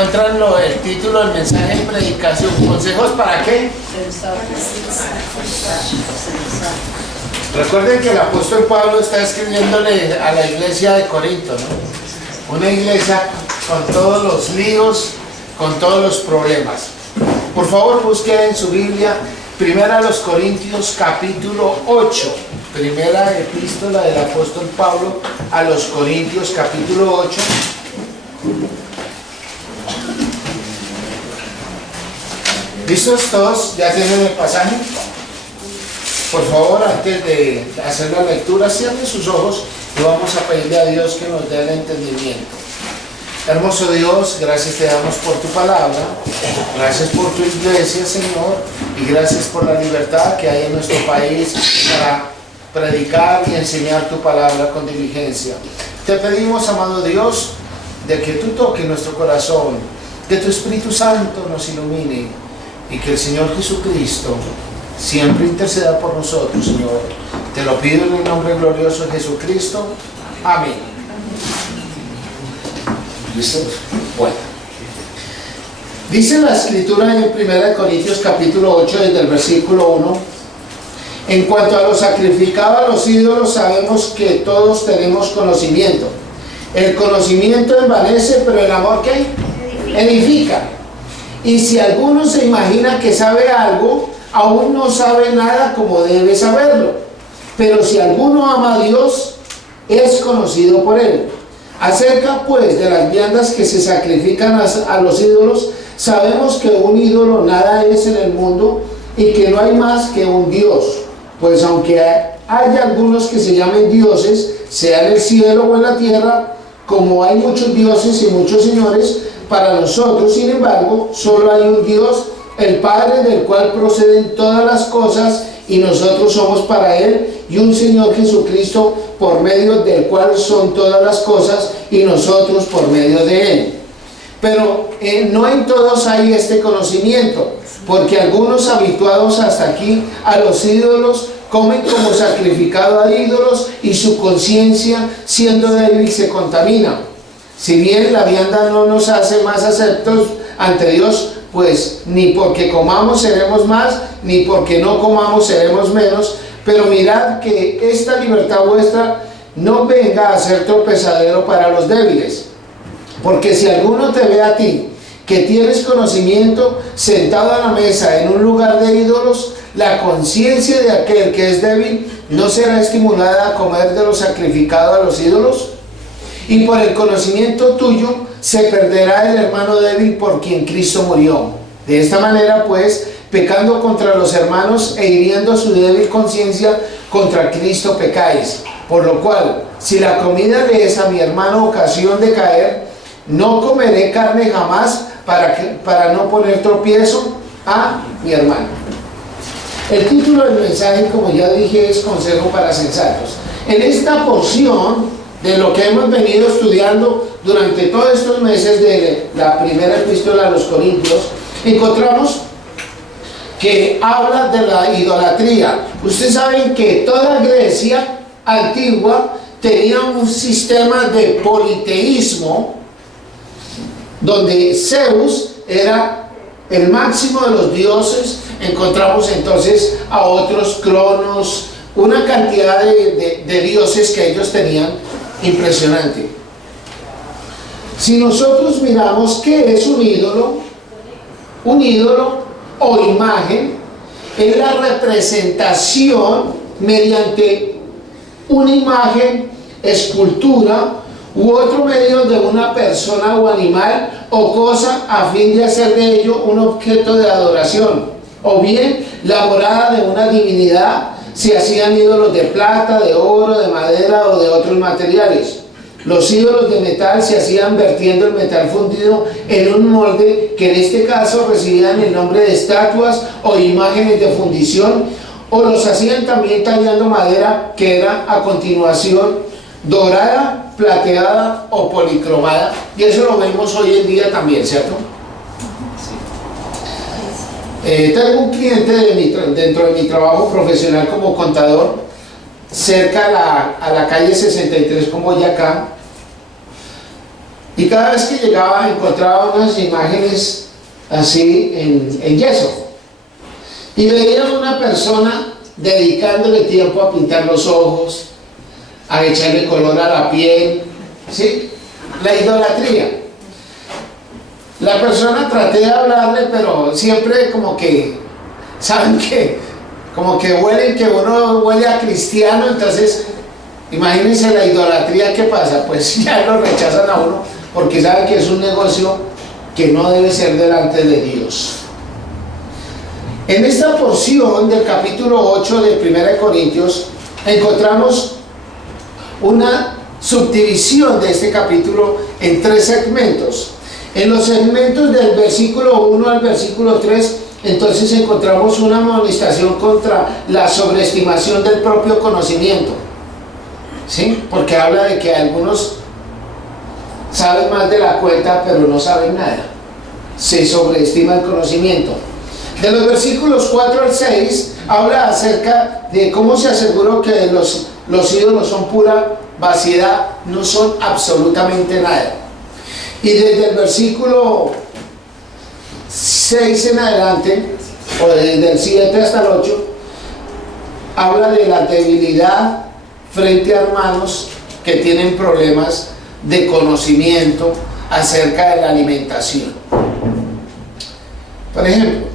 Encuentran el título del mensaje de predicación. ¿Consejos para qué? Recuerden que el apóstol Pablo está escribiéndole a la iglesia de Corinto, ¿no? Una iglesia con todos los líos, con todos los problemas. Por favor, busquen en su Biblia Primera a los Corintios capítulo 8. Primera epístola del apóstol Pablo a los Corintios capítulo 8. ¿Listos todos? ¿Ya tienen el pasaje? Por favor, antes de hacer la lectura, cierren sus ojos y vamos a pedirle a Dios que nos dé el entendimiento. Hermoso Dios, gracias te damos por tu palabra, gracias por tu iglesia, Señor, y gracias por la libertad que hay en nuestro país para predicar y enseñar tu palabra con diligencia. Te pedimos, amado Dios, de que tú toques nuestro corazón, que tu Espíritu Santo nos ilumine y que el Señor Jesucristo siempre interceda por nosotros, Señor. Te lo pido en el nombre glorioso de Jesucristo. Amén. ¿Listos? Bueno. Dice la Escritura en 1 Corintios capítulo 8, desde el versículo 1. En cuanto a lo sacrificado a los ídolos, sabemos que todos tenemos conocimiento. El conocimiento envanece, pero el amor, ¿qué? Edifica. Y si alguno se imagina que sabe algo, aún no sabe nada como debe saberlo. Pero si alguno ama a Dios, es conocido por él. Acerca pues de las viandas que se sacrifican a los ídolos, sabemos que un ídolo nada es en el mundo y que no hay más que un Dios. Pues aunque haya algunos que se llamen dioses, sea en el cielo o en la tierra, como hay muchos dioses y muchos señores, para nosotros, sin embargo, solo hay un Dios, el Padre, del cual proceden todas las cosas, y nosotros somos para Él, y un Señor Jesucristo, por medio del cual son todas las cosas, y nosotros por medio de Él. Pero no en todos hay este conocimiento, porque algunos habituados hasta aquí a los ídolos comen como sacrificado a ídolos, y su conciencia, siendo débil, se contamina. Si bien la vianda no nos hace más aceptos ante Dios, pues ni porque comamos seremos más, ni porque no comamos seremos menos, pero mirad que esta libertad vuestra no venga a ser tropezadero para los débiles. Porque si alguno te ve a ti, que tienes conocimiento, sentado a la mesa en un lugar de ídolos, la conciencia de aquel que es débil no será estimulada a comer de lo sacrificado a los ídolos. Y por el conocimiento tuyo se perderá el hermano débil por quien Cristo murió. De esta manera, pues, pecando contra los hermanos e hiriendo su débil conciencia, contra Cristo pecáis. Por lo cual, si la comida le es a mi hermano ocasión de caer, no comeré carne jamás para no poner tropiezo a mi hermano. El título del mensaje, como ya dije, es Consejo para Sensatos. En esta porción de lo que hemos venido estudiando durante todos estos meses de la primera epístola a los Corintios, encontramos que habla de la idolatría. Ustedes saben que toda Grecia antigua tenía un sistema de politeísmo, donde Zeus era el máximo de los dioses. Encontramos entonces a otros, Cronos, una cantidad de dioses que ellos tenían impresionante. Si nosotros miramos qué es un ídolo o imagen, es la representación mediante una imagen, escultura u otro medio de una persona o animal o cosa a fin de hacer de ello un objeto de adoración, o bien la morada de una divinidad. Se hacían ídolos de plata, de oro, de madera o de otros materiales. Los ídolos de metal se hacían vertiendo el metal fundido en un molde, que en este caso recibían el nombre de estatuas o imágenes de fundición, o los hacían también tallando madera, que era a continuación dorada, plateada o policromada, y eso lo vemos hoy en día también, ¿cierto? Tengo un cliente dentro de mi trabajo profesional como contador, cerca a la calle 63 con Boyacá, Y cada vez que llegaba encontraba unas imágenes así en yeso. Y veía a una persona dedicándole tiempo a pintar los ojos, a echarle color a la piel, ¿sí? La idolatría. La persona traté de hablarle, pero siempre como que, ¿saben qué? Como que huelen, que uno huele a cristiano, entonces, imagínense la idolatría que pasa, pues ya lo rechazan a uno, porque saben que es un negocio que no debe ser delante de Dios. En esta porción del capítulo 8 de 1 Corintios, encontramos una subdivisión de este capítulo en 3 segmentos. En los segmentos del versículo 1 al versículo 3, entonces encontramos una amonestación contra la sobreestimación del propio conocimiento, ¿sí? Porque habla de que algunos saben más de la cuenta, pero no saben nada. Se sobreestima el conocimiento. De los versículos 4 al 6, habla acerca de cómo se aseguró que los ídolos son pura vaciedad, no son absolutamente nada. Y desde el versículo 6 en adelante, o desde el 7 hasta el 8, habla de la debilidad frente a hermanos que tienen problemas de conocimiento acerca de la alimentación. Por ejemplo,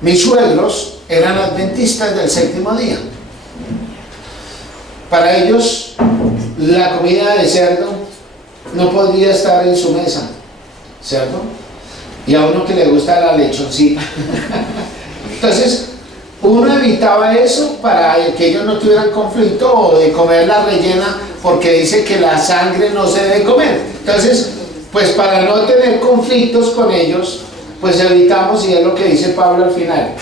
mis suegros eran adventistas del 7º día. Para ellos, la comida de cerdo no podía estar en su mesa, ¿cierto? Y a uno que le gusta la lechoncita. Entonces, uno evitaba eso para que ellos no tuvieran conflicto, o de comer la rellena, porque dice que la sangre no se debe comer. Entonces, pues para no tener conflictos con ellos, pues evitamos, y es lo que dice Pablo al final.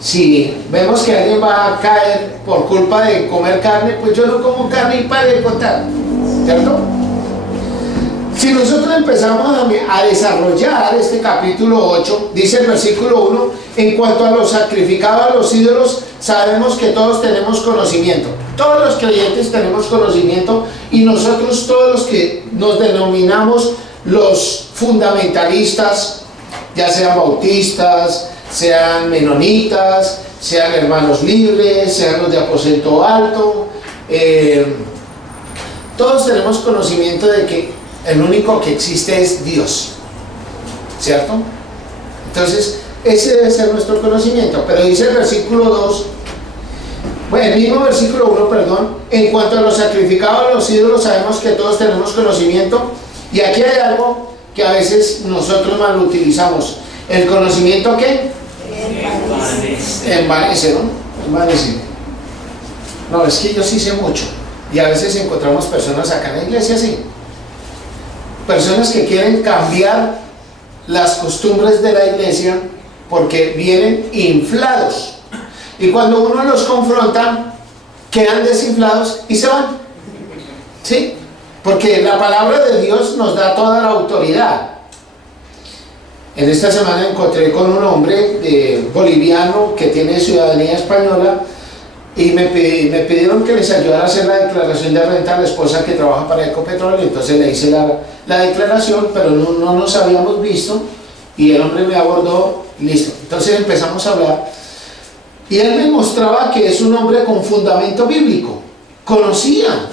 Si vemos que alguien va a caer por culpa de comer carne, pues yo no como carne y para de contar, ¿cierto? Si nosotros empezamos a desarrollar este capítulo 8, dice el versículo 1, en cuanto a lo sacrificado a los ídolos, sabemos que todos tenemos conocimiento. Todos los creyentes tenemos conocimiento, y nosotros todos los que nos denominamos los fundamentalistas, ya sean bautistas, sean menonitas, sean hermanos libres, sean los de aposento alto, todos tenemos conocimiento de que el único que existe es Dios, ¿cierto? Entonces, ese debe ser nuestro conocimiento. Pero dice el versículo 2, bueno, el mismo versículo 1, perdón, en cuanto a lo sacrificado a los ídolos, sabemos que todos tenemos conocimiento, y aquí hay algo que a veces nosotros mal utilizamos. ¿El conocimiento qué? Envanece, ¿no? Envanece. No, es que yo sí sé mucho, y a veces encontramos personas acá en la iglesia así. Personas que quieren cambiar las costumbres de la iglesia porque vienen inflados. Y cuando uno los confronta, quedan desinflados y se van. ¿Sí? Porque la palabra de Dios nos da toda la autoridad. En esta semana encontré con un hombre boliviano que tiene ciudadanía española, y me pidieron que les ayudara a hacer la declaración de renta a la esposa que trabaja para Ecopetrol. Entonces le hice la declaración, pero no nos habíamos visto, y el hombre me abordó, listo. Entonces empezamos a hablar, y él me mostraba que es un hombre con fundamento bíblico, conocía.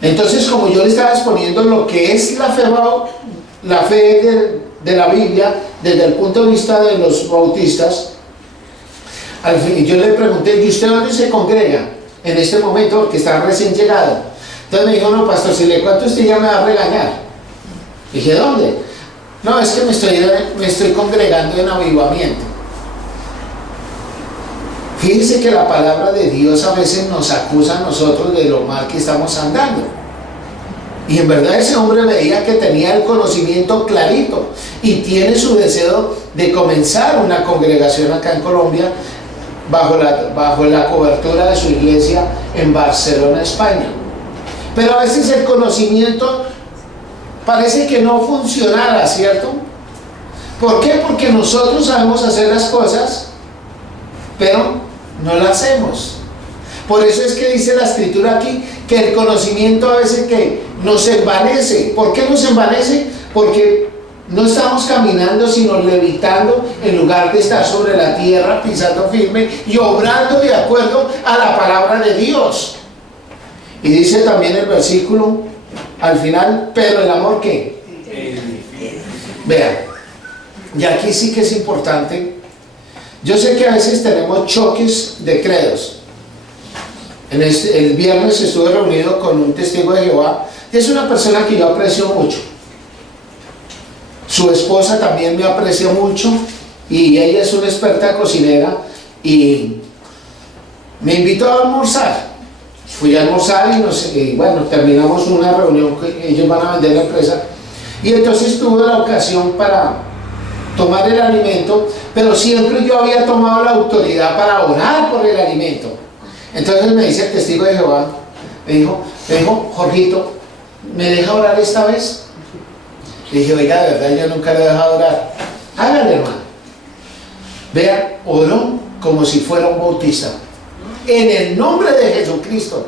Entonces, como yo le estaba exponiendo lo que es la fe de la Biblia desde el punto de vista de los bautistas, al fin, yo le pregunté, ¿y usted dónde se congrega en este momento? Porque está recién llegado. Entonces me dijo, no, pastor, si le cuento usted ya me va a regañar. Dije, ¿dónde? No, es que me estoy congregando en Avivamiento. Fíjense que la palabra de Dios a veces nos acusa a nosotros de lo mal que estamos andando. Y en verdad ese hombre veía que tenía el conocimiento clarito, y tiene su deseo de comenzar una congregación acá en Colombia, bajo la cobertura de su iglesia en Barcelona, España. Pero a veces el conocimiento parece que no funcionara, ¿cierto? ¿Por qué? Porque nosotros sabemos hacer las cosas, pero no las hacemos. Por eso es que dice la escritura aquí que el conocimiento a veces que nos envanece. ¿Por qué nos envanece? Porque no estamos caminando sino levitando en lugar de estar sobre la tierra pisando firme y obrando de acuerdo a la palabra de Dios. Y dice también el versículo al final, pero el amor ¿qué? Vean, y aquí sí que es importante. Yo sé que a veces tenemos choques de credos. El viernes estuve reunido con un testigo de Jehová y es una persona que yo aprecio mucho. Su esposa también me aprecia mucho y ella es una experta cocinera y me invitó a almorzar. Fui a almorzar y bueno, terminamos una reunión que ellos van a vender la empresa y entonces tuve la ocasión para tomar el alimento, pero siempre yo había tomado la autoridad para orar por el alimento. Entonces me dice el testigo de Jehová, me dijo, Jorgito, ¿me deja orar esta vez? Le dije, oiga, de verdad yo nunca le he dejado orar. Hágale, hermano. Vea, oró como si fuera un bautista. En el nombre de Jesucristo.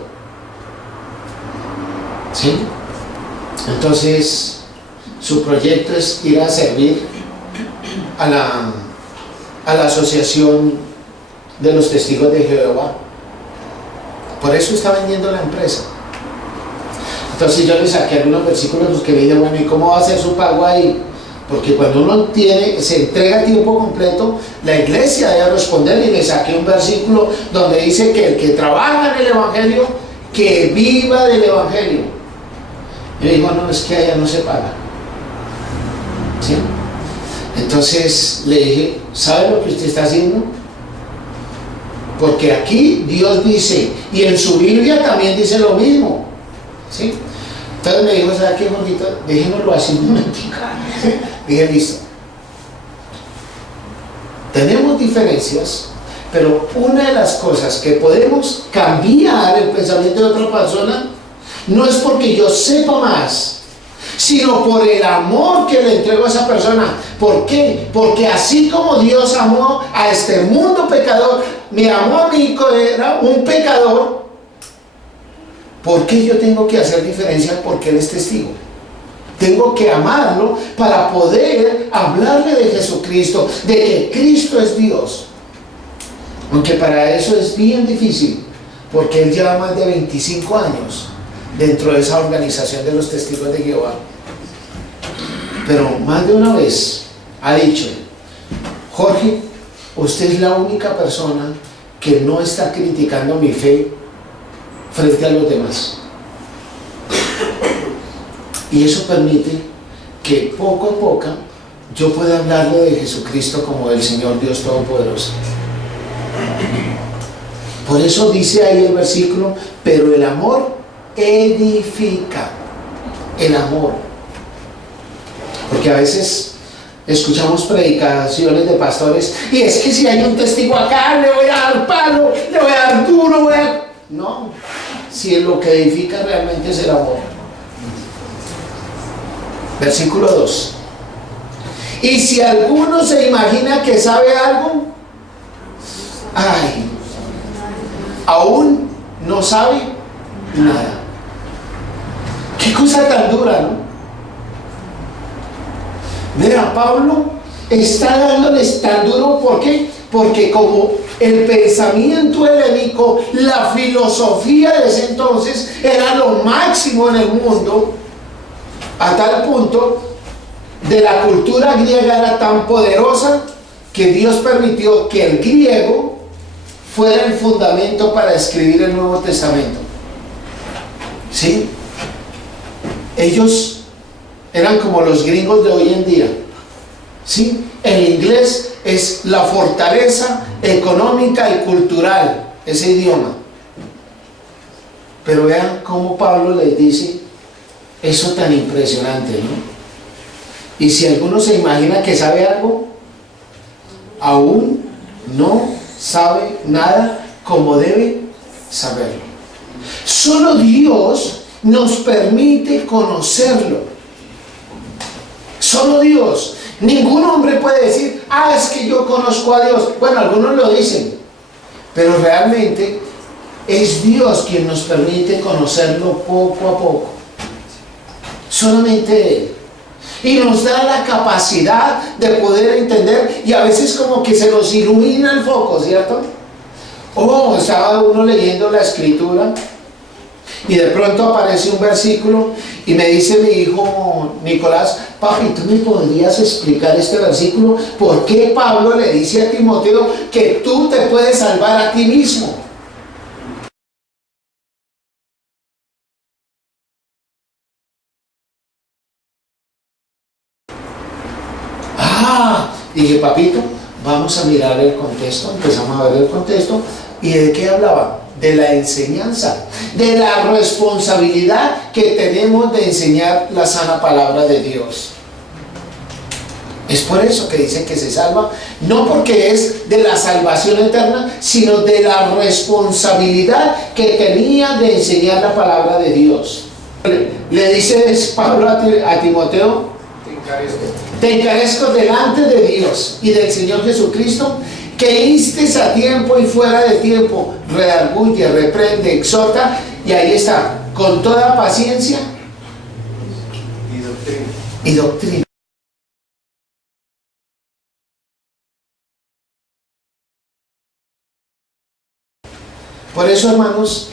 ¿Sí? Entonces, su proyecto es ir a servir a la asociación de los testigos de Jehová. Por eso está vendiendo la empresa. Entonces yo le saqué algunos versículos que me dije, bueno, ¿y cómo va a ser su pago ahí? Porque cuando uno se entrega a tiempo completo, la iglesia debe responder, y le saqué un versículo donde dice que el que trabaja en el evangelio, que viva del evangelio. Y me dijo, no, es que allá no se paga. ¿Sí? Entonces le dije, ¿sabe lo que usted está haciendo? Porque aquí Dios dice, y en su Biblia también dice lo mismo. ¿Sí? Entonces me dijo, ¿sabe qué, Jorgito? Déjenoslo así un momentico. Dije, listo. Tenemos diferencias, pero una de las cosas que podemos cambiar el pensamiento de otra persona no es porque yo sepa más, sino por el amor que le entrego a esa persona. ¿Por qué? Porque así como Dios amó a este mundo pecador, me amó a mí, que era un pecador. ¿Por qué yo tengo que hacer diferencia? Porque Él es testigo. Tengo que amarlo para poder hablarle de Jesucristo, de que Cristo es Dios. Aunque para eso es bien difícil, porque Él lleva más de 25 años dentro de esa organización de los testigos de Jehová. Pero más de una vez ha dicho, Jorge, usted es la única persona que no está criticando mi fe frente a los demás. Y eso permite que poco a poco yo pueda hablarle de Jesucristo como del Señor Dios Todopoderoso. Por eso dice ahí el versículo, pero el amor edifica. El amor. Porque a veces escuchamos predicaciones de pastores y es que si hay un testigo acá le voy a dar palo, le voy a dar duro, no, si lo que edifica realmente es el amor. Versículo 2. Y si alguno se imagina que sabe algo, aún no sabe nada. Qué cosa tan dura, ¿no? Mira, Pablo está dándoles tan duro, ¿por qué? Porque como el pensamiento helénico, la filosofía de ese entonces era lo máximo en el mundo, a tal punto de la cultura griega era tan poderosa que Dios permitió que el griego fuera el fundamento para escribir el Nuevo Testamento. ¿Sí? Ellos eran como los gringos de hoy en día. ¿Sí? El inglés es la fortaleza económica y cultural, ese idioma. Pero vean cómo Pablo les dice eso tan impresionante, ¿no? Y si alguno se imagina que sabe algo, aún no sabe nada como debe saberlo. Solo Dios nos permite conocerlo. Solo Dios. Ningún hombre puede decir, es que yo conozco a Dios. Bueno, algunos lo dicen, pero realmente es Dios quien nos permite conocerlo poco a poco. Solamente Él. Y nos da la capacidad de poder entender, y a veces como que se nos ilumina el foco, ¿cierto? Oh, estaba uno leyendo la escritura y de pronto aparece un versículo y me dice mi hijo Nicolás: papi, ¿tú me podrías explicar este versículo? ¿Por qué Pablo le dice a Timoteo que tú te puedes salvar a ti mismo? Dije: papito, vamos a mirar el contexto. Empezamos a ver el contexto. ¿Y de qué hablaba? De la enseñanza, de la responsabilidad que tenemos de enseñar la sana palabra de Dios. Es por eso que dice que se salva, no porque es de la salvación eterna, sino de la responsabilidad que tenía de enseñar la palabra de Dios. Le dice Pablo a Timoteo: te encarezco delante de Dios y del Señor Jesucristo, que instes a tiempo y fuera de tiempo, redarguye, reprende, exhorta, y ahí está, con toda paciencia y doctrina. Por eso, hermanos,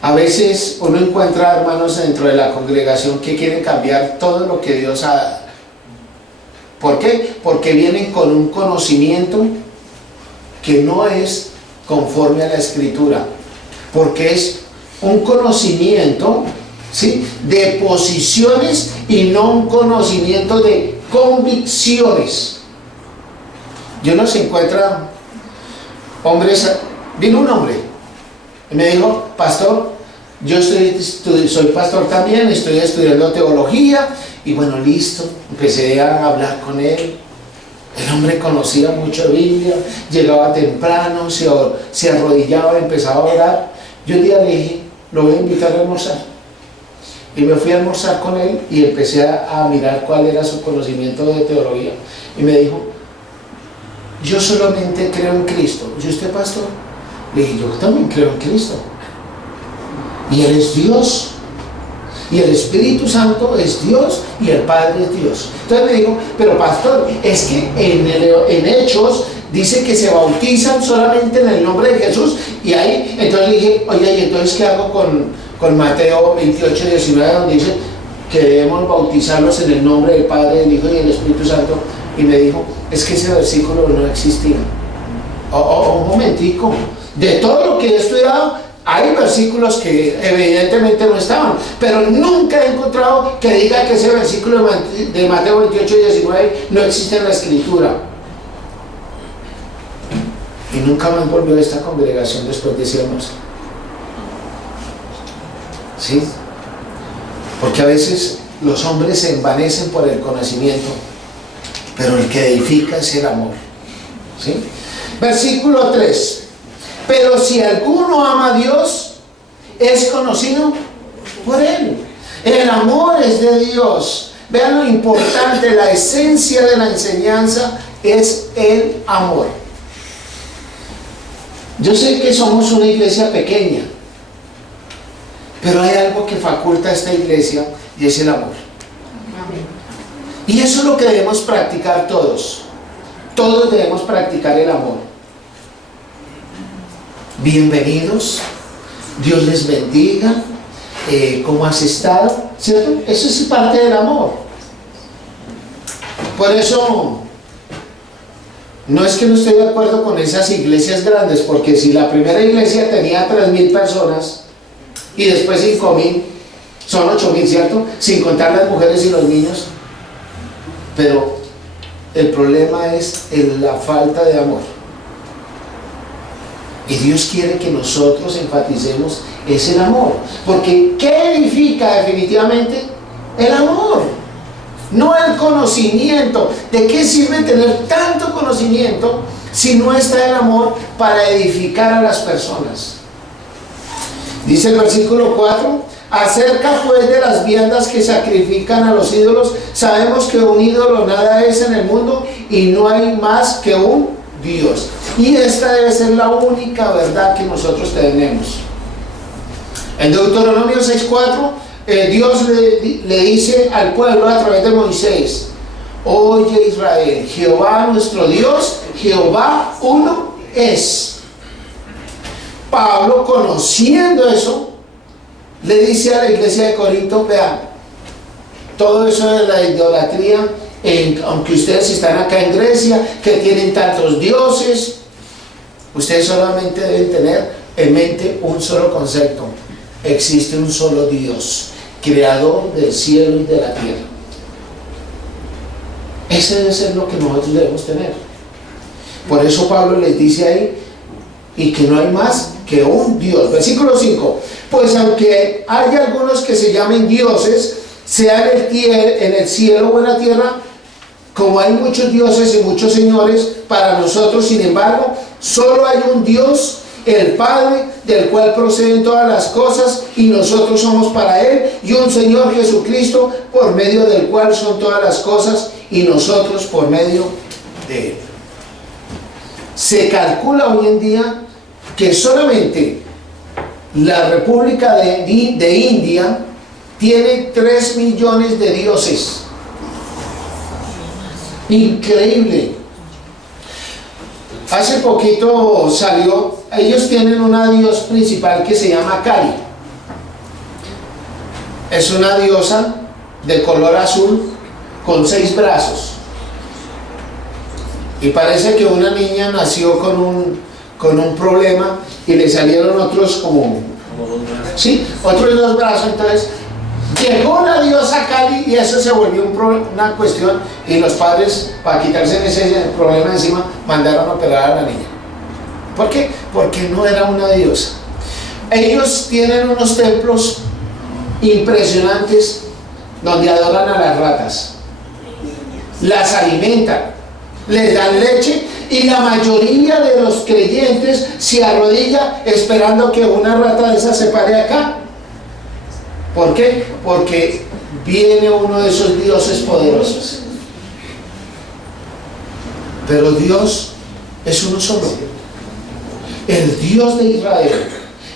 a veces uno encuentra hermanos dentro de la congregación que quieren cambiar todo lo que Dios ha dado. ¿Por qué? Porque vienen con un conocimiento que no es conforme a la Escritura, porque es un conocimiento, ¿sí?, de posiciones y no un conocimiento de convicciones. Yo no se encuentra hombres. Vino un hombre y me dijo: pastor, yo soy pastor también, estoy estudiando teología. Y bueno, listo, empecé a hablar con él. El hombre conocía mucho Biblia, llegaba temprano, se arrodillaba, empezaba a orar. Yo un día le dije: lo voy a invitar a almorzar. Y me fui a almorzar con él y empecé a mirar cuál era su conocimiento de teología. Y me dijo: yo solamente creo en Cristo. ¿Y usted, pastor? Le dije: yo también creo en Cristo. Y Él es Dios. Y el Espíritu Santo es Dios y el Padre es Dios. Entonces me dijo: pero pastor, es que en Hechos dice que se bautizan solamente en el nombre de Jesús. Y ahí, entonces le dije: oye, ¿y entonces qué hago con Mateo 28, 19, donde dice que debemos bautizarlos en el nombre del Padre, del Hijo y del Espíritu Santo? Y me dijo: es que ese versículo no existía. Un momentico, de todo lo que he estudiado, hay versículos que evidentemente no estaban, pero nunca he encontrado que diga que ese versículo de Mateo 28 y 19 no existe en la Escritura. Y nunca más volvió a esta congregación después de ese almuerzo. ¿Sí? Porque a veces los hombres se envanecen por el conocimiento, pero el que edifica es el amor. ¿Sí? Versículo 3. Pero si alguno ama a Dios, es conocido por Él. El amor es de Dios. Vean lo importante, la esencia de la enseñanza es el amor. Yo sé que somos una iglesia pequeña, pero hay algo que faculta a esta iglesia y es el amor. Y eso es lo que debemos practicar todos. Todos debemos practicar el amor. Bienvenidos, Dios les bendiga, ¿cómo has estado? ¿Cierto? Eso es parte del amor. Por eso, no es que no estoy de acuerdo con esas iglesias grandes, porque si la primera iglesia tenía 3,000 personas y después 5,000, son 8,000, ¿cierto? Sin contar las mujeres y los niños. Pero el problema es la falta de amor. Y Dios quiere que nosotros enfaticemos ese amor. Porque ¿qué edifica definitivamente? El amor. No el conocimiento. ¿De qué sirve tener tanto conocimiento si no está el amor para edificar a las personas? Dice el versículo 4: acerca pues de las viandas que sacrifican a los ídolos, sabemos que un ídolo nada es en el mundo y no hay más que un Dios. Y esta debe ser la única verdad que nosotros tenemos. En Deuteronomio 6:4, Dios le dice al pueblo a través de Moisés: oye Israel, Jehová nuestro Dios, Jehová uno es. Pablo, conociendo eso, le dice a la iglesia de Corinto: vean, todo eso de la idolatría, aunque ustedes están acá en Grecia, que tienen tantos dioses, ustedes solamente deben tener en mente un solo concepto: existe un solo Dios, creador del cielo y de la tierra. Ese debe ser lo que nosotros debemos tener. Por eso Pablo les dice ahí: y que no hay más que un Dios. Versículo 5: pues aunque hay algunos que se llamen dioses, sea en el cielo o en la tierra, como hay muchos dioses y muchos señores, para nosotros, sin embargo, solo hay un Dios, el Padre, del cual proceden todas las cosas, y nosotros somos para Él, y un Señor Jesucristo, por medio del cual son todas las cosas, y nosotros por medio de Él. Se calcula hoy en día que solamente la República de India tiene 3 millones de dioses. Increíble. Hace poquito salió, ellos tienen una dios principal que se llama Kali. Es una diosa de color azul con 6 brazos. Y parece que una niña nació con un problema y le salieron otros como sí, otros 2 brazos. Entonces llegó la diosa Kali y eso se volvió una cuestión, y los padres, para quitarse ese problema encima, mandaron a operar a la niña. ¿Por qué? Porque no era una diosa. Ellos tienen unos templos impresionantes donde adoran a las ratas, las alimentan, les dan leche, y la mayoría de los creyentes se arrodilla esperando que una rata de esas se pare acá. ¿Por qué? Porque viene uno de esos dioses poderosos. Pero Dios es uno solo. El Dios de Israel,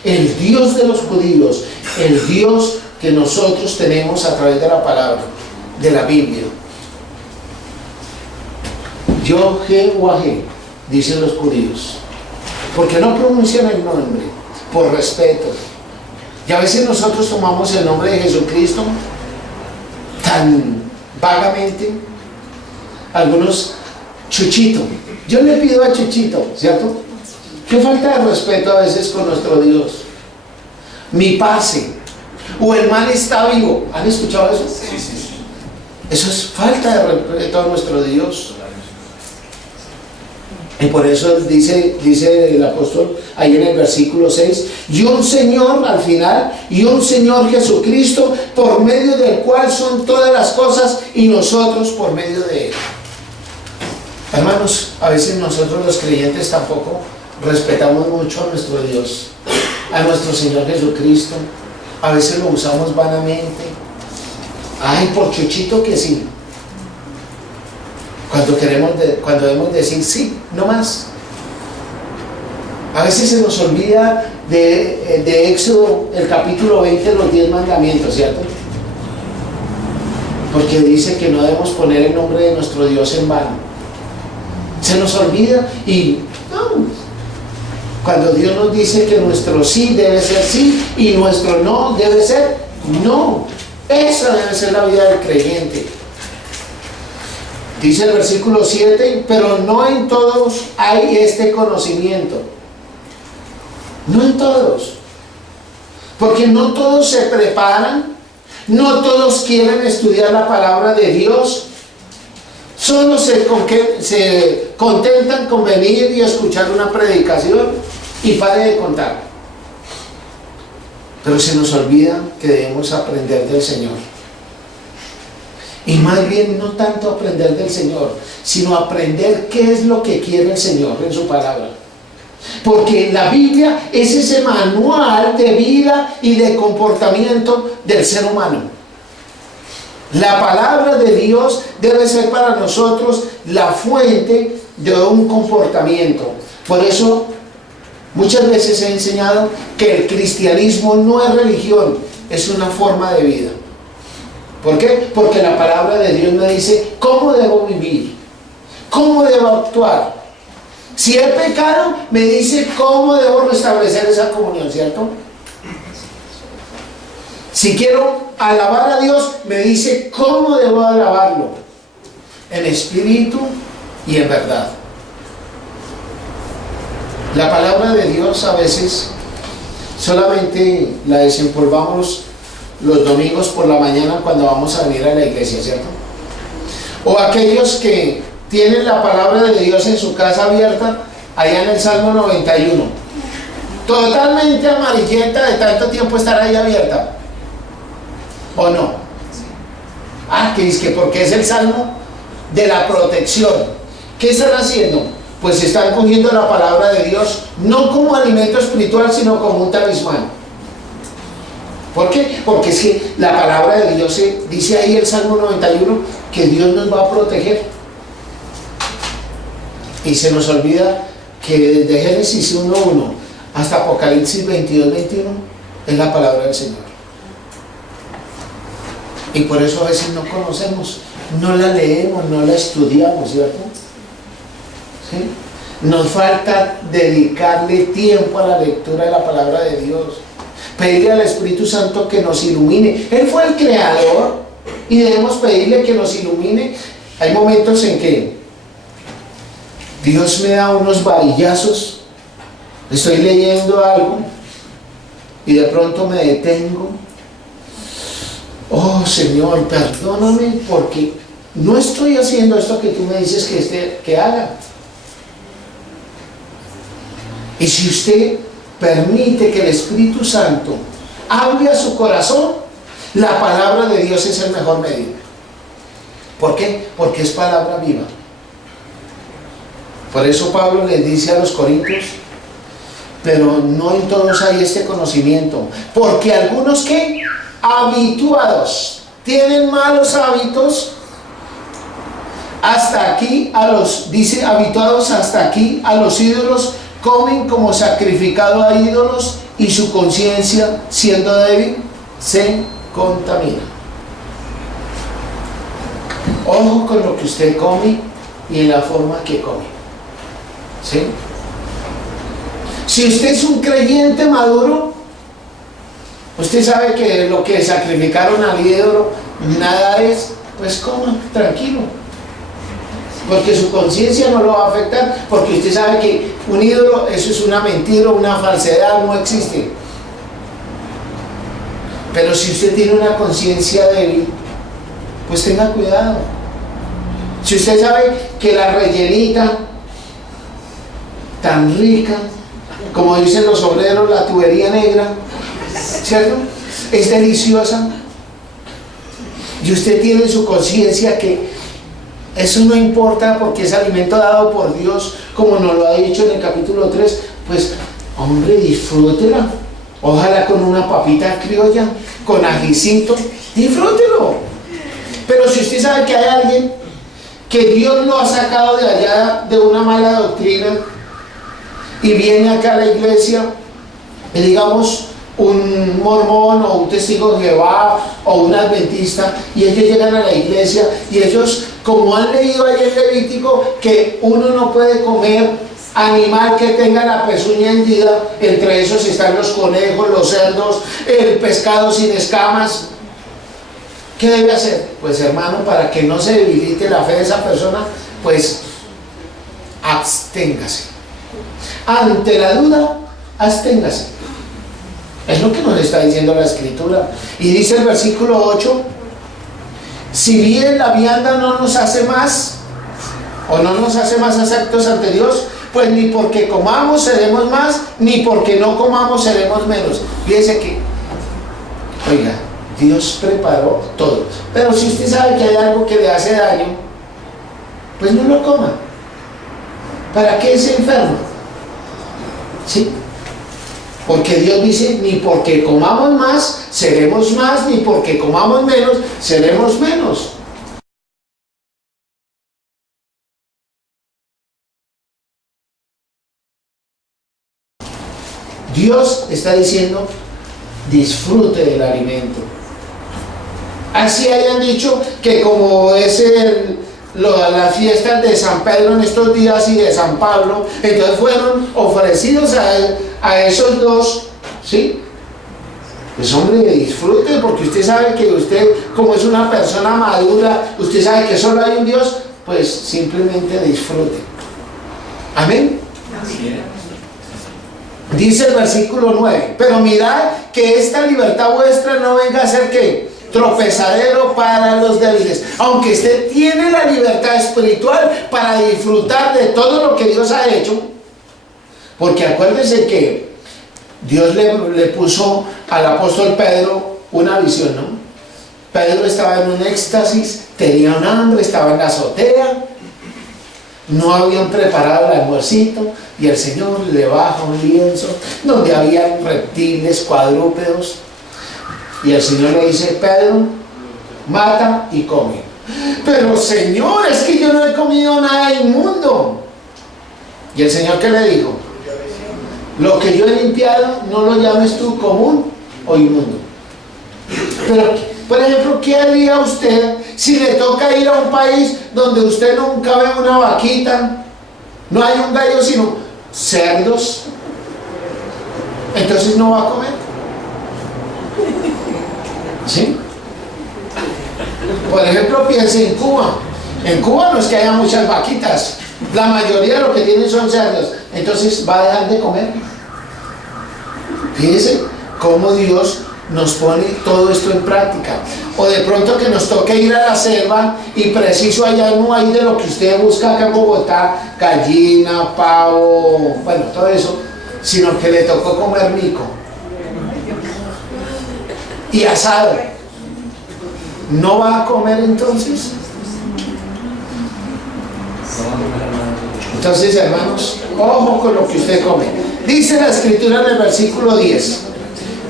el Dios de los judíos, el Dios que nosotros tenemos a través de la palabra, de la Biblia. Yod-Heh-Wah-Heh, dicen los judíos, porque no pronuncian el nombre, por respeto. Y a veces nosotros tomamos el nombre de Jesucristo tan vagamente. Algunos, Chuchito. Yo le pido a Chuchito, ¿cierto? Qué falta de respeto a veces con nuestro Dios. Mi pase, o el mal está vivo. ¿Han escuchado eso? Sí, sí. Eso es falta de respeto a nuestro Dios. Y por eso dice el apóstol ahí en el versículo 6, y un Señor al final, y un Señor Jesucristo, por medio del cual son todas las cosas, y nosotros por medio de Él. Hermanos, a veces nosotros los creyentes tampoco respetamos mucho a nuestro Dios, a nuestro Señor Jesucristo. A veces lo usamos vanamente. Ay, por Chuchito que sí. Cuando debemos decir sí, no más. A veces se nos olvida de Éxodo, el capítulo 20, los 10 mandamientos, ¿cierto? Porque dice que no debemos poner el nombre de nuestro Dios en vano. Se nos olvida y no. Cuando Dios nos dice que nuestro sí debe ser sí y nuestro no debe ser no. Esa debe ser la vida del creyente. Dice el versículo 7, pero no en todos hay este conocimiento. No en todos. Porque no todos se preparan, no todos quieren estudiar la palabra de Dios. Solo se contentan con venir y escuchar una predicación y pare de contar. Pero se nos olvida que debemos aprender del Señor. Y más bien no tanto aprender del Señor, sino aprender qué es lo que quiere el Señor en su palabra. Porque la Biblia es ese manual de vida y de comportamiento del ser humano. La palabra de Dios debe ser para nosotros la fuente de un comportamiento. Por eso muchas veces he enseñado que el cristianismo no es religión, es una forma de vida. ¿Por qué? Porque la palabra de Dios me dice cómo debo vivir, cómo debo actuar. Si he pecado, me dice cómo debo restablecer esa comunión, ¿cierto? Si quiero alabar a Dios, me dice cómo debo alabarlo, en espíritu y en verdad. La palabra de Dios a veces solamente la desempolvamos los domingos por la mañana cuando vamos a venir a la iglesia, ¿cierto? O aquellos que tienen la palabra de Dios en su casa abierta, allá en el Salmo 91, totalmente amarillenta de tanto tiempo estar ahí abierta, ¿o no? Que es que porque es el Salmo de la protección. ¿Qué están haciendo? Pues están cogiendo la palabra de Dios no como alimento espiritual, sino como un talismán. ¿Por qué? Porque es que la palabra de Dios dice ahí el Salmo 91 que Dios nos va a proteger. Y se nos olvida que desde Génesis 1:1 hasta Apocalipsis 22:21 es la palabra del Señor. Y por eso a veces no conocemos, no la leemos, no la estudiamos, ¿cierto? ¿Sí? Nos falta dedicarle tiempo a la lectura de la palabra de Dios. Pedirle al Espíritu Santo que nos ilumine. Él fue el creador y debemos pedirle que nos ilumine. Hay momentos en que Dios me da unos varillazos, estoy leyendo algo y de pronto me detengo. Oh Señor, perdóname porque no estoy haciendo esto que tú me dices que haga. Y si usted permite que el Espíritu Santo hable a su corazón, la palabra de Dios es el mejor medio. ¿Por qué? Porque es palabra viva. Por eso Pablo les dice a los corintios, pero no en todos hay este conocimiento, porque algunos que habituados tienen malos hábitos, hasta aquí dice habituados hasta aquí a los ídolos, comen como sacrificado a ídolos y su conciencia, siendo débil, se contamina. Ojo con lo que usted come y en la forma que come. ¿Sí? Si usted es un creyente maduro, usted sabe que lo que sacrificaron al ídolo nada es, pues coma tranquilo. Porque su conciencia no lo va a afectar, porque usted sabe que un ídolo, eso es una mentira, una falsedad, no existe. Pero si usted tiene una conciencia débil, pues tenga cuidado. Si usted sabe que la rellenita tan rica, como dicen los obreros, la tubería negra, ¿cierto? Es deliciosa, y usted tiene en su conciencia que eso no importa porque es alimento dado por Dios, como nos lo ha dicho en el capítulo 3, pues, hombre, disfrútela. Ojalá con una papita criolla, con ajicito, disfrútelo. Pero si usted sabe que hay alguien que Dios lo ha sacado de allá de una mala doctrina y viene acá a la iglesia, y digamos, un mormón o un testigo de Jehová o un adventista, y ellos llegan a la iglesia y ellos, como han leído ahí en Levítico que uno no puede comer animal que tenga la pezuña hendida, entre esos están los conejos, los cerdos, el pescado sin escamas, ¿qué debe hacer? Pues hermano, para que no se debilite la fe de esa persona, pues absténgase. Ante la duda, absténgase. Es lo que nos está diciendo la Escritura. Y dice el versículo 8, si bien la vianda no nos hace más, o no nos hace más aceptos ante Dios, pues ni porque comamos seremos más, ni porque no comamos seremos menos. Fíjense que, oiga, Dios preparó todo. Pero si usted sabe que hay algo que le hace daño, pues no lo coma. ¿Para qué se enferma? ¿Sí? Porque Dios dice, ni porque comamos más, seremos más, ni porque comamos menos, seremos menos. Dios está diciendo, disfrute del alimento. Así hayan dicho que como es las fiestas de San Pedro en estos días y de San Pablo, entonces fueron ofrecidos a esos dos, ¿sí? Pues hombre, disfrute, porque usted sabe que usted, como es una persona madura, usted sabe que solo hay un Dios, pues simplemente disfrute. Amén. Dice el versículo 9, pero mirad que esta libertad vuestra no venga a ser ¿qué? Tropezadero para los débiles. Aunque usted tiene la libertad espiritual para disfrutar de todo lo que Dios ha hecho, porque acuérdense que Dios le puso al apóstol Pedro una visión, ¿no? Pedro estaba en un éxtasis, tenía un hambre, estaba en la azotea, no habían preparado el almuercito y el Señor le baja un lienzo donde había reptiles, cuadrúpedos, y el Señor le dice, Pedro, mata y come. Pero Señor, es que yo no he comido nada inmundo. Y el Señor, ¿qué le dijo? Lo que yo he limpiado no lo llames tú común o inmundo. Pero, por ejemplo, ¿qué haría usted si le toca ir a un país donde usted nunca ve una vaquita, no hay un gallo sino cerdos? Entonces no va a comer. ¿Sí? Por ejemplo, piense en Cuba. En Cuba no es que haya muchas vaquitas, la mayoría de lo que tienen son cerdos. Entonces va a dejar de comer. Fíjense cómo Dios nos pone todo esto en práctica. O de pronto que nos toque ir a la selva y preciso allá no hay de lo que usted busca acá en Bogotá, gallina, pavo, bueno, todo eso, sino que le tocó comer mico y asado. ¿No va a comer entonces? Entonces, hermanos, ojo con lo que usted come. Dice la Escritura en el versículo 10,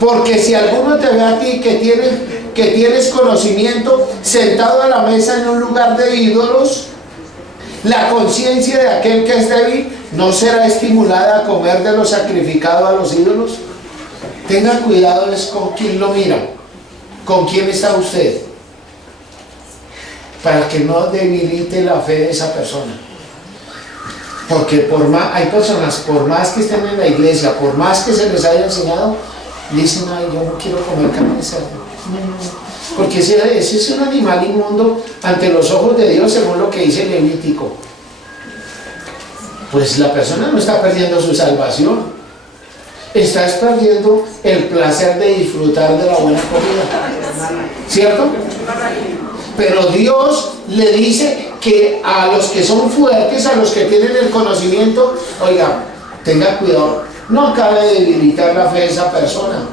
porque si alguno te ve a ti que tienes conocimiento sentado a la mesa en un lugar de ídolos, la conciencia de aquel que es débil no será estimulada a comer de lo sacrificado a los ídolos. Tenga cuidado es con quién lo mira, con quién está usted, para que no debilite la fe de esa persona. Porque hay personas, por más que estén en la iglesia, por más que se les haya enseñado, dicen, ay, yo no quiero comer carne de cerdo. No. Porque ese es un animal inmundo ante los ojos de Dios, según lo que dice el Levítico. Pues la persona no está perdiendo su salvación, está perdiendo el placer de disfrutar de la buena comida, ¿cierto? Pero Dios le dice que a los que son fuertes, a los que tienen el conocimiento, oiga, tenga cuidado, no acabe de debilitar la fe de esa persona.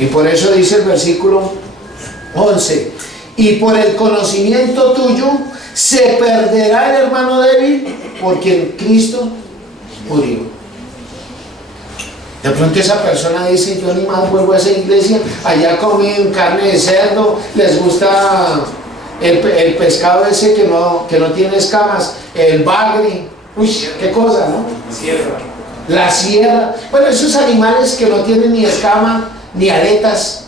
Y por eso dice el versículo 11, y por el conocimiento tuyo se perderá el hermano débil, porque en Cristo murió. De pronto esa persona dice, yo ni más vuelvo a esa iglesia, allá comen carne de cerdo, les gusta el pescado ese que no tiene escamas, el bagre, uy, qué cosa, ¿no? La sierra, bueno, esos animales que no tienen ni escama, ni aletas,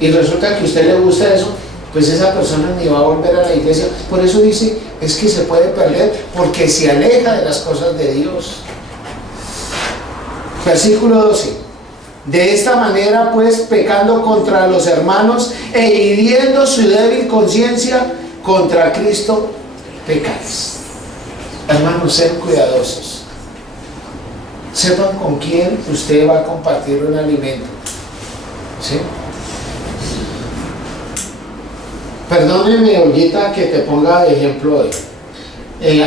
y resulta que a usted le gusta eso, pues esa persona ni va a volver a la iglesia. Por eso dice, es que se puede perder, porque se aleja de las cosas de Dios. Versículo 12, de esta manera pues pecando contra los hermanos e hiriendo su débil conciencia, contra Cristo pecáis. Hermanos, sean cuidadosos, sepan con quién usted va a compartir un alimento, ¿sí? Perdóneme, Ollita, que te ponga de ejemplo hoy.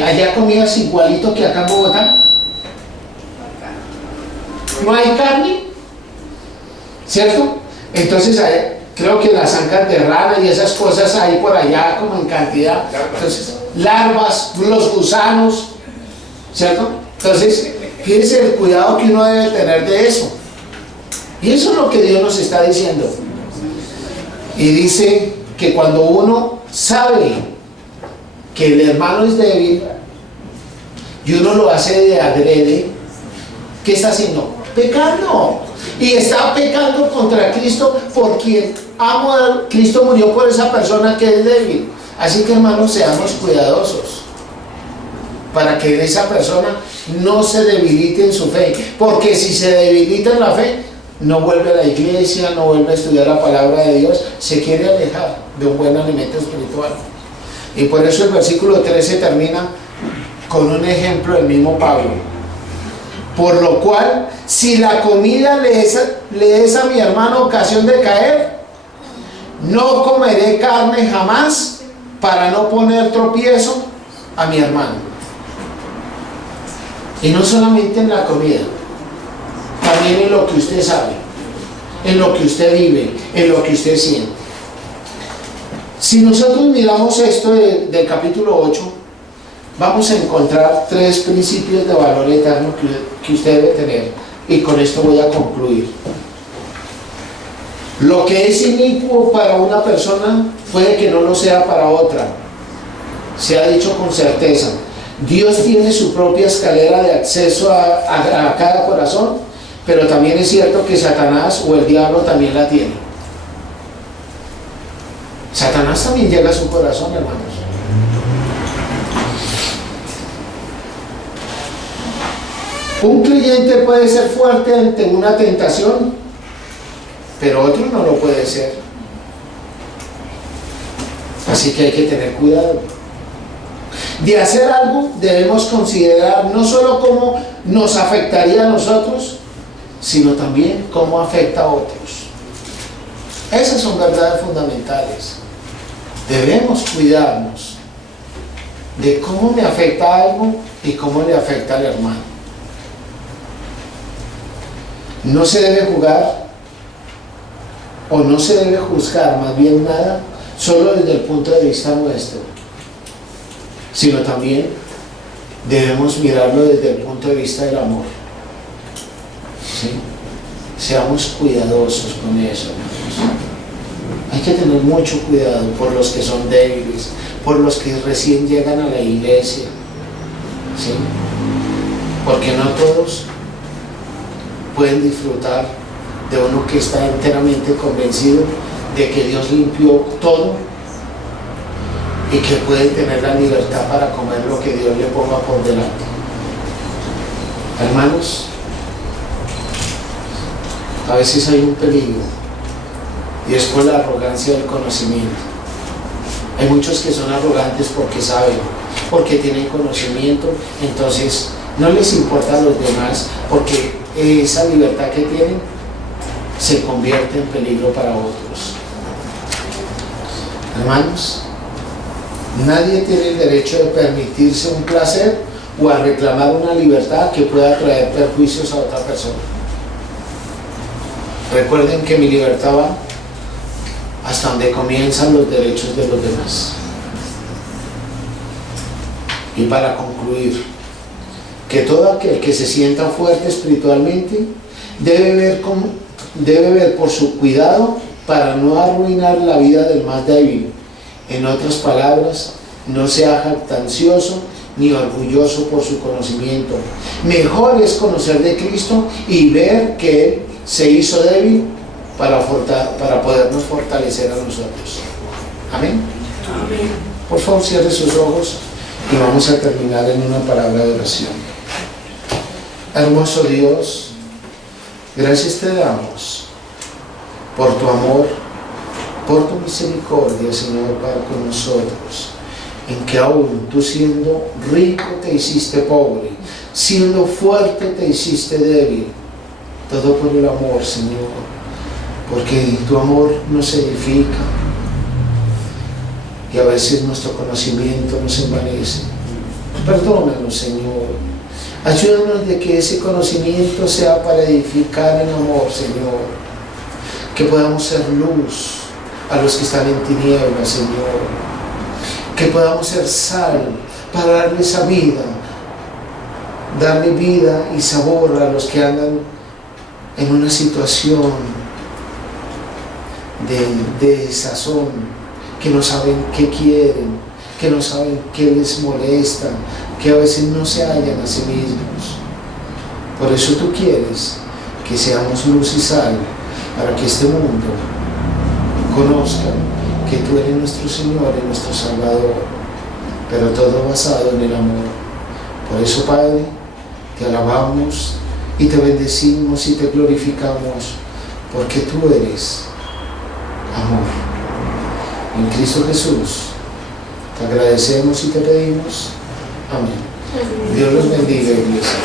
Allá comías igualito que acá en Bogotá. No hay carne, ¿cierto? Entonces creo que las ancas de rana y esas cosas hay por allá como en cantidad. Entonces, larvas, los gusanos, ¿cierto? Entonces, Fíjense el cuidado que uno debe tener de eso. Y eso es lo que Dios nos está diciendo. Y dice que cuando uno sabe que el hermano es débil y uno lo hace de adrede, ¿qué está haciendo? Pecando. Y está pecando contra Cristo, por quien Cristo murió por esa persona que es débil. Así que, hermanos, seamos cuidadosos para que esa persona no se debilite en su fe, porque si se debilita en la fe, no vuelve a la iglesia, no vuelve a estudiar la palabra de Dios, se quiere alejar de un buen alimento espiritual. Y por eso el versículo 13 termina con un ejemplo del mismo Pablo. Por lo cual, si la comida le es a mi hermano ocasión de caer, no comeré carne jamás para no poner tropiezo a mi hermano. Y no solamente en la comida, también en lo que usted sabe, en lo que usted vive, en lo que usted siente. Si nosotros miramos esto del capítulo 8, vamos a encontrar 3 principios de valor eterno que usted debe tener. Y con esto voy a concluir. Lo que es inicuo para una persona puede que no lo sea para otra. Se ha dicho con certeza. Dios tiene su propia escalera de acceso a cada corazón, pero también es cierto que Satanás o el diablo también la tiene. Satanás también llega a su corazón, hermanos. Un creyente puede ser fuerte ante una tentación, pero otro no lo puede ser. Así que hay que tener cuidado. De hacer algo debemos considerar no solo cómo nos afectaría a nosotros, sino también cómo afecta a otros. Esas son verdades fundamentales. Debemos cuidarnos de cómo me afecta algo y cómo le afecta al hermano. No se debe jugar o no se debe juzgar más bien nada solo desde el punto de vista nuestro, sino también debemos mirarlo desde el punto de vista del amor. ¿Sí? Seamos cuidadosos con eso, hermanos. Hay que tener mucho cuidado por los que son débiles, por los que recién llegan a la iglesia. ¿Sí? Porque no todos pueden disfrutar de uno que está enteramente convencido de que Dios limpió todo y que puede tener la libertad para comer lo que Dios le ponga por delante. Hermanos, a veces hay un peligro y es por la arrogancia del conocimiento. Hay muchos que son arrogantes porque saben, porque tienen conocimiento, entonces no les importa a los demás, porque esa libertad que tienen se convierte en peligro para otros. Hermanos, nadie tiene el derecho de permitirse un placer o a reclamar una libertad que pueda traer perjuicios a otra persona. Recuerden que mi libertad va hasta donde comienzan los derechos de los demás. Y para concluir, que todo aquel que se sienta fuerte espiritualmente debe ver por su cuidado para no arruinar la vida del más débil. En otras palabras, no sea jactancioso ni orgulloso por su conocimiento. Mejor es conocer de Cristo y ver que Él se hizo débil para podernos fortalecer a nosotros. Amén. Amén. Por favor, cierre sus ojos y vamos a terminar en una palabra de oración. Hermoso Dios, gracias te damos por tu amor, por tu misericordia, Señor, para con nosotros, en que aún tú siendo rico te hiciste pobre, siendo fuerte te hiciste débil, todo por el amor, Señor, porque tu amor nos edifica y a veces nuestro conocimiento nos envanece. Perdónanos, Señor. Ayúdanos de que ese conocimiento sea para edificar en amor, Señor. Que podamos ser luz a los que están en tinieblas, Señor. Que podamos ser sal para darle esa vida darle vida y sabor a los que andan en una situación de desazón, que no saben qué quieren, que no saben qué les molesta, que a veces no se hallan a sí mismos. Por eso tú quieres que seamos luz y sal, para que este mundo conozca que tú eres nuestro Señor y nuestro Salvador, pero todo basado en el amor. Por eso, Padre, te alabamos y te bendecimos y te glorificamos, porque tú eres amor. En Cristo Jesús te agradecemos y te pedimos. Amén. Dios los bendiga, iglesia.